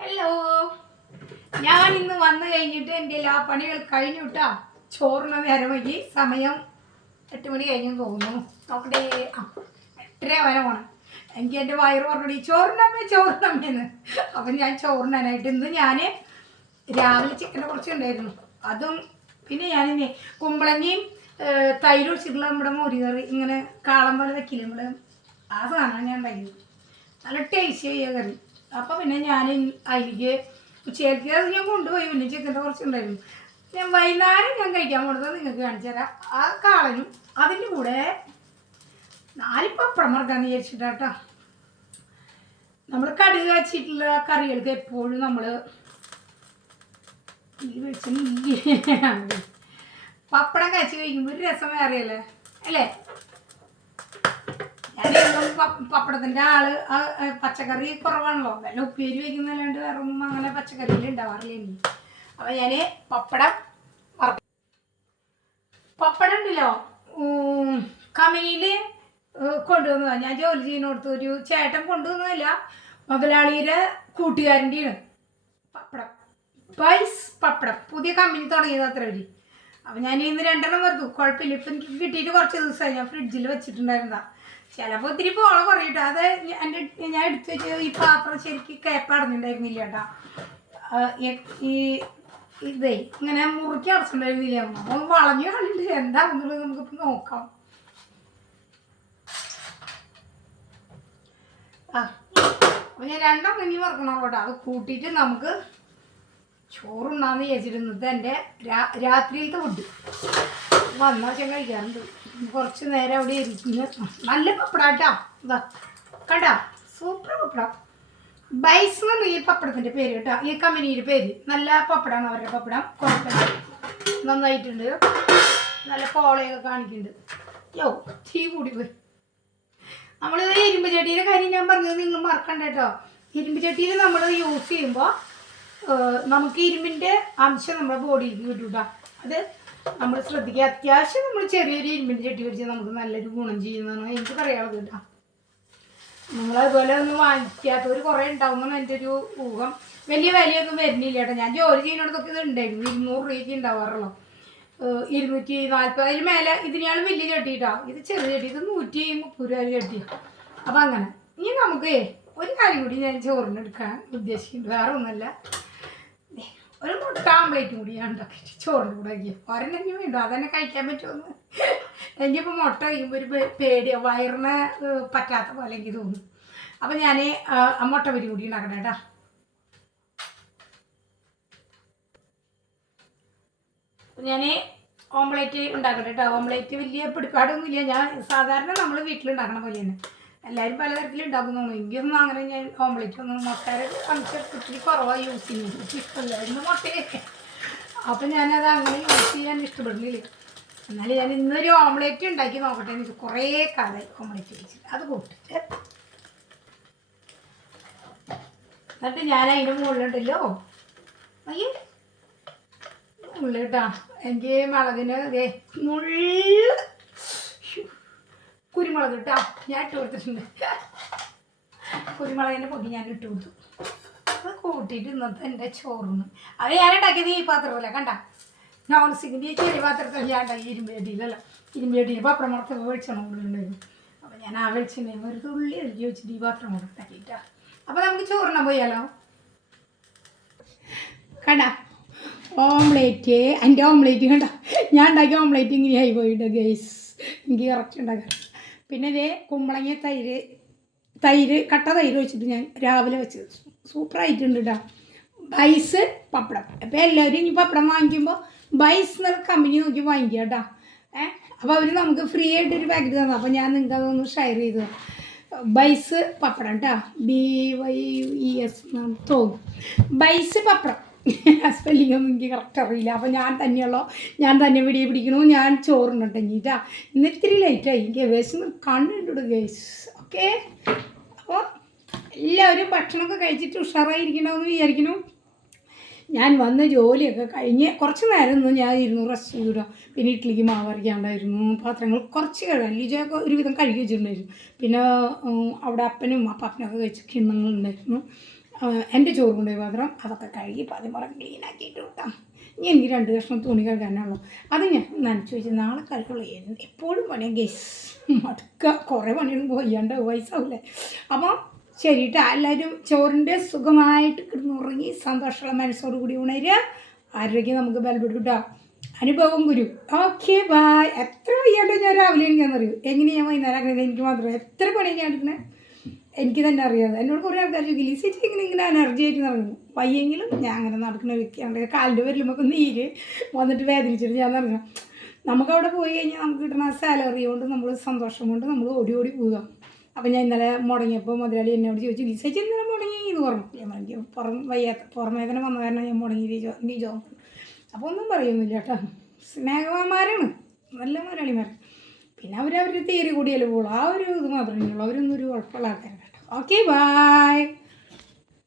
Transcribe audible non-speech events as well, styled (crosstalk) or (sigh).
Hello ഞാൻ ഇന്ന് വന്നു കഴിഞ്ഞിട്ട് എന്റെ എല്ലാ പണികൾ കഴിഞ്ഞു കിട്ടാ ചോറിന് നേരം വൈകി. സമയം എട്ട് മണി കഴിഞ്ഞു തോന്നുന്നു. നോക്കട്ടെ. ആ എട്ടര വരെ പോണം. എനിക്ക് എന്റെ വയറ് പറഞ്ഞു ചോറിനമ്മേ ചോറിനമ്മേന്ന് അപ്പം ഞാൻ ചോറിനാനായിട്ട് ഇന്ന് ഞാൻ രാവിലെ ചിക്കനെ കുറച്ച് ഉണ്ടായിരുന്നു. അതും പിന്നെ ഞാനിന്നെ കുമ്പളങ്ങയും തൈര് ഒഴിച്ചിട്ടുള്ള നമ്മുടെ മോരി കറി ഇങ്ങനെ കാളം പോലെ വെക്കില്ല നമ്മുടെ ആ സാധനമാണ് ഞാൻ ഉണ്ടാക്കിയത്. നല്ല ടേസ്റ്റ് ചെയ്യുക കറി. അപ്പം പിന്നെ ഞാൻ അതിലേക്ക് ഉച്ചയ്ക്ക് അത് ഞാൻ കൊണ്ടുപോയി പിന്നെ ചിക്കന്റെ കുറച്ച് ഉണ്ടായിരുന്നു ഞാൻ വൈകുന്നേരം ഞാൻ കഴിക്കാൻ കൊടുത്തത് നിങ്ങൾക്ക് കാണിച്ചു തരാം. ആ കാളനും അതിന്റെ കൂടെ നാല് പപ്പടം മറക്കാന്ന് വിചാരിച്ചിട്ടാട്ടോ. നമ്മൾ കടുക് വെച്ചിട്ടുള്ള കറികൾക്ക് എപ്പോഴും നമ്മൾ ഈ പപ്പടം കഴിച്ച് കഴിക്കുമ്പോൾ ഒരു രസം വേറെയല്ലേ? അല്ലേ? പപ്പടത്തിന്റെ ആൾ പച്ചക്കറി കുറവാണല്ലോ. വല്ല ഉപ്പേരി വയ്ക്കുന്നല്ലാണ്ട് വേറെ ഒന്നും അങ്ങനെ പച്ചക്കറി ഉണ്ടാവാറില്ല ഇനി. അപ്പൊ ഞാൻ പപ്പടം പപ്പടം ഉണ്ടല്ലോ കമ്പനിയിൽ കൊണ്ടുവന്നതാ. ഞാൻ ജോലി ചെയ്യുന്നിടത്ത് ഒരു ചേട്ടൻ കൊണ്ടുവന്നതല്ല മുതലാളിയുടെ കൂട്ടുകാരന്റെയാണ്. പപ്പടം. ബൈസ് പപ്പടം. പുതിയ കമ്പനി തുടങ്ങിയത് അത്ര വരി അപ്പം ഞാൻ ഇന്ന് രണ്ടെണ്ണം വെറുതു കുഴപ്പമില്ല. ഇപ്പം എനിക്ക് കിട്ടിയിട്ട് കുറച്ച് ദിവസമായി. ഞാൻ ഫ്രിഡ്ജിൽ വെച്ചിട്ടുണ്ടായിരുന്നതാ. ചിലപ്പോൾ ഒത്തിരി പോള കുറയിട്ടോ അത് എന്റെ ഞാൻ എടുത്തു വെച്ച് ഈ പാത്രം ശരിക്കും കേപ്പ് കേട്ടോ. ഈ- ഇതേ ഇങ്ങനെ മുറുക്കി അടച്ചിട്ടുണ്ടായിരുന്നില്ല. അപ്പോൾ വളഞ്ഞു കളിണ്ട് എന്താണെന്നുള്ളത് നമുക്കിപ്പോൾ നോക്കാം. ആ ഞാൻ രണ്ടെണ്ണം ഇനി വറക്കണം കേട്ടോ. അത് കൂട്ടിയിട്ട് നമുക്ക് ചോറുണ്ണാന്ന് വിചാരിച്ചിരുന്നത് എന്റെ രാത്രിയിലത്തെ ഫുഡ് വന്നാൽ കഴിക്കാറുണ്ട് കുറച്ച് നേരം അവിടെ ഇരിക്കുന്നു. നല്ല പപ്പടാട്ടാ ഇതാ കണ്ടാ? സൂപ്പർ പപ്പടം. ബൈസ് എന്ന് ഈ പപ്പടത്തിന്റെ പേര് കേട്ടോ. ഈ കമ്പനിയുടെ പേര്. നല്ല പപ്പടമാണ് അവരുടെ പപ്പടം. കുഴപ്പമില്ല നന്നായിട്ടുണ്ട്. നല്ല പോളയൊക്കെ കാണിക്കുന്നുണ്ട്. യോ തീ കൂടി പോയി. നമ്മളിത് ഇരുമ്പ് ചട്ടിയുടെ കാര്യം ഞാൻ പറഞ്ഞത് നിങ്ങൾ മറക്കണ്ട കേട്ടോ. ഇരുമ്പ് ചട്ടിയിൽ നമ്മൾ യൂസ് ചെയ്യുമ്പോൾ നമുക്ക് ഇരുമ്പിന്റെ അംശം നമ്മുടെ ബോഡിയിലേക്ക് കിട്ടും കേട്ടോ അത് നമ്മൾ ശ്രദ്ധിക്കുക. അത്യാവശ്യം നമ്മൾ ചെറിയൊരു ഇരുമ്പിന്റെ ചട്ടി പിടിച്ച് നമുക്ക് നല്ലൊരു ഗുണം ചെയ്യുന്നതാണ്. എനിക്ക് പറയാനുള്ളത് കേട്ടോ. നിങ്ങളതുപോലെ ഒന്നും വാങ്ങിക്കാത്തവർ കുറേ ഉണ്ടാവുമെന്നാണ് എന്റെ ഒരു ഊഹം. വലിയ വിലയൊന്നും വരുന്നില്ല കേട്ടോ. ഞാൻ ജോലി ചെയ്യുന്നിടത്തൊക്കെ ഇത് ഉണ്ടായിരുന്നു. ഇരുന്നൂറ് രൂപയ്ക്ക് ഉണ്ടാവാറുള്ളൂ. ഇരുന്നൂറ്റി നാൽപ്പത് അതിന് മേലെ ഇതിനേക്കാളും വലിയ ചട്ടി കേട്ടോ. ഇത് ചെറിയ ചട്ടി. ഇത് നൂറ്റി മുപ്പത് രൂപ ചട്ടിയാണ് അപ്പം അങ്ങനെ ഇനി നമുക്ക് ഒരു കാര്യം കൂടി ഞാൻ ചോറിനെടുക്കാൻ ഉദ്ദേശിക്കുന്നുണ്ട് വേറെ ഒന്നുമല്ല ഒരു മുട്ട ആംപ്ലേറ്റും കൂടി ഞാൻ ഉണ്ടാക്കിയിട്ട് ചോറിന്റെ കൂടെ ആക്കി ഒരെണ്ണം വേണ്ടു. അതന്നെ കഴിക്കാൻ പറ്റുമെന്ന്. എനിക്കിപ്പോൾ മുട്ട കഴിയുമ്പോൾ ഒരു പേടി വയറിന് പറ്റാത്ത പോലെ എനിക്ക് തോന്നുന്നു അപ്പം ഞാൻ മുട്ട പൊരി കൂടി ഉണ്ടാക്കണം കേട്ടോ. ഞാൻ ഓംലേറ്റ് ഉണ്ടാക്കട്ടെ കേട്ടോ. ഓംലേറ്റ് വലിയ പിടിപ്പാടൊന്നുമില്ല. ഞാൻ സാധാരണ നമ്മൾ വീട്ടിലുണ്ടാക്കണ പോലെ തന്നെ എല്ലാവരും പലതരത്തിൽ ഉണ്ടാക്കുന്നതാണ് എനിക്കൊന്നും അങ്ങനെ ഞാൻ ഓംലേറ്റ് ഒന്നും. മുട്ടയുടെ കൺസെപ്റ്റ് ഒത്തിരി കുറവാണ് യൂസ് ചെയ്യുന്നത്. ഇഷ്ടമില്ലായിരുന്നു മുട്ടയൊക്കെ അപ്പം ഞാനത് അങ്ങനെ യൂസ് ചെയ്യാൻ ഇഷ്ടപ്പെടുന്നില്ല എന്നാലും ഞാൻ ഇന്നൊരു ഓംലേറ്റ് ഉണ്ടാക്കി നോക്കട്ടെ എനിക്ക് കുറേ കാലമായി ഓംലേറ്റ് വെച്ചിട്ട്. അത് കൂട്ടിട്ട്. എന്നിട്ട് ഞാൻ അതിന്റെ മുകളിലുണ്ടല്ലോ. അയ്യേ. ഉള്ളു കേട്ടോ എനിക്ക് മുളകിന് ദേ നുള്ള്. കുരുമുളക് ഇട്ടാ. ഞാൻ ഇട്ട് കൊടുത്തിട്ടുണ്ട്. കുരുമുളകിന്റെ പൊടി ഞാൻ ഇട്ട് കൊടുത്തു. അത് കൂട്ടിയിട്ട് ഇന്നത്തെ എന്റെ ചോറുന്ന് അത് ഞാൻ ഉണ്ടാക്കിയത് ഈ പാത്രമല്ല കണ്ട? നോൺ ഈ ചെറിയ പാത്രത്തിൽ ഞാൻ ഉണ്ടാക്കി ഇരുമ്പ് ചട്ടിയിലല്ല. ഇരുമ്പ് ചട്ടിയിൽ പപ്പടം മുറത്ത് വെളിച്ചെണ്ണ കൂടുതലുണ്ടായിരുന്നു അപ്പോൾ ഞാൻ ആ വെളിച്ചെണ്ണയും ഒരു തുള്ളി എഴുതി വെച്ചിട്ട് ഈ പാത്രം കൂടെ ഉണ്ടാക്കിയിട്ടാ. അപ്പോൾ നമുക്ക് ചോറിനാൻ പോയാലോ? കണ്ട? ഓംലേറ്റ്. എന്റെ ഓംലേറ്റ് കണ്ട? ഞാൻ ഉണ്ടാക്കിയ ഓംലേറ്റ് ഇങ്ങനെയായി പോയിട്ടോ ഗൈസ്. എനിക്ക് കറക്റ്റ് ഉണ്ടാക്കാൻ. പിന്നെ ഇതേ കുമ്പളങ്ങ തൈര് തൈര് കട്ട തൈര് വെച്ചിട്ട് ഞാൻ രാവിലെ വെച്ചത്. സൂപ്പറായിട്ടുണ്ട് കേട്ടോ ബൈസ് പപ്പടം. അപ്പോൾ എല്ലാവരും ഇനി പപ്പടം വാങ്ങിക്കുമ്പോൾ ബൈസ് എന്നുള്ള കമ്പനി നോക്കി വാങ്ങിക്കുക കേട്ടോ ഏഹ് അപ്പോൾ അവർ നമുക്ക് ഫ്രീ ആയിട്ട് ഒരു പാക്കറ്റ് തന്നു. അപ്പോൾ ഞാൻ നിങ്ങൾക്ക് അതൊന്ന് ഷെയർ ചെയ്തു ബൈസ് പപ്പടം കേട്ടോ ബി വൈ ഇ എസ് തോന്നും ബൈസ് പപ്പടം. (laughs) സ്പെല്ലിംഗ് ഒന്നും എനിക്ക് കറക്റ്റ് അറിയില്ല. അപ്പോൾ ഞാൻ തന്നെയുള്ളോ? ഞാൻ തന്നെ പിടിയെ പിടിക്കണു. ഞാൻ ചോറുണ്ടെങ്കിട്ടാ ഇന്ന് ഇത്തിരി ലേറ്റായി എനിക്ക് വേസ്റ്റ് കണ്ടിട്ടുണ്ട് ഗേസ് ഓക്കെ അപ്പോൾ എല്ലാവരും ഭക്ഷണമൊക്കെ കഴിച്ചിട്ട് ഉഷാറായിരിക്കണമെന്ന് വിചാരിക്കുന്നു. ഞാൻ വന്ന് ജോലിയൊക്കെ കഴിഞ്ഞ് കുറച്ച് നേരം ഒന്ന് ഞാൻ ഇരുന്നു റെസ്റ്റ് ചെയ്തിടാം. പിന്നെ ഇഡ്ഡലിക്ക് മാവ് അരയ്ക്കാണ്ടായിരുന്നു. പാത്രങ്ങൾ കുറച്ച് കഴുകാൻ ലിജയൊക്കെ ഒരുവിധം കഴുകി വെച്ചിട്ടുണ്ടായിരുന്നു. പിന്നെ അവിടെ അപ്പനും അപ്പാപ്പനൊക്കെ കഴിച്ച കിണ്ണങ്ങളുണ്ടായിരുന്നു. എന്റെ ചോറ് കൊണ്ടുപോയി മാത്രം അതൊക്കെ കഴുകി പതിമുറം ക്ലീനാക്കിയിട്ട് വിട്ടാം ഇനി എനിക്ക് രണ്ട് കഷ്ണം തുണി കഴുകാനുള്ളൂ അത് ഞാൻ നനച്ച് വെച്ച് നാളെ കഴുകുള്ളൂ. എപ്പോഴും പണിയാ. ഗസ് മടുക്ക. കുറേ പണിയൊന്നും പോയാണ്ട് വയസ്സാവില്ലേ അപ്പോൾ ശരി കേട്ടോ എല്ലാവരും ചോറിന്റെ സുഖമായിട്ട് കിടന്നുറങ്ങി സന്തോഷമുള്ള മനസ്സോടു കൂടി ഉണരുക. ആരോഗ്യം നമുക്ക് ബലപ്പെടും കേട്ടോ അനുഭവം ഗുരു. ഓക്കെ ബായ് എത്ര വയ്യാണ്ട് ഞാൻ രാവിലെ എനിക്കാണെന്നറിയൂ എങ്ങനെ ഞാൻ വൈകുന്നേരം ആക്കുന്നത് എനിക്ക് മാത്രം. എത്ര പണി ഞാൻ എടുക്കുന്നത് എനിക്ക് തന്നെ അറിയാതെ എന്നോട് കുറേ ആൾക്കാർ ചോദിക്കില്ല ചേച്ചി ഇങ്ങനെ ഇങ്ങനെ എനർജി ആയിട്ട് നടന്നു. വയ്യെങ്കിലും ഞാൻ അങ്ങനെ നടക്കുന്ന വ്യക്തിയാണ് കാലിന്റെ വരുമ്പോൾ നീര് വന്നിട്ട് വേദനിച്ചിട്ട് ഞാൻ നടക്കണം നമുക്കവിടെ പോയി കഴിഞ്ഞാൽ നമുക്ക് കിട്ടുന്ന സാലറി കൊണ്ട് നമ്മൾ സന്തോഷം കൊണ്ട് നമ്മൾ ഓടി ഓടി പോവുക. അപ്പം ഞാൻ ഇന്നലെ മുടങ്ങിയപ്പോൾ മുതലാളി എന്നോട് ചോദിച്ചു ലിസേച്ചി ഇന്നലെ മുടങ്ങി എന്ന് പറഞ്ഞു. ഞാൻ പറഞ്ഞു "എനിക്ക് പുറം വയ്യാത്ത പുറം വേദന വന്ന കാരണം ഞാൻ മുടങ്ങി നീ ജോ അപ്പോൾ ഒന്നും പറയുന്നില്ല കേട്ടോ. സ്നേഹമാരാണ് നല്ല മുതലാളിമാർ പിന്നെ അവരവരുടെ തീരെ കൂടിയല്ലേ പോകുള്ളൂ ആ ഒരു ഇത് മാത്രമേ ഉള്ളൂ. അവരൊന്നും ഒരു കുഴപ്പമുള്ള ആൾക്കാരാണ് കേട്ടോ. Okay bye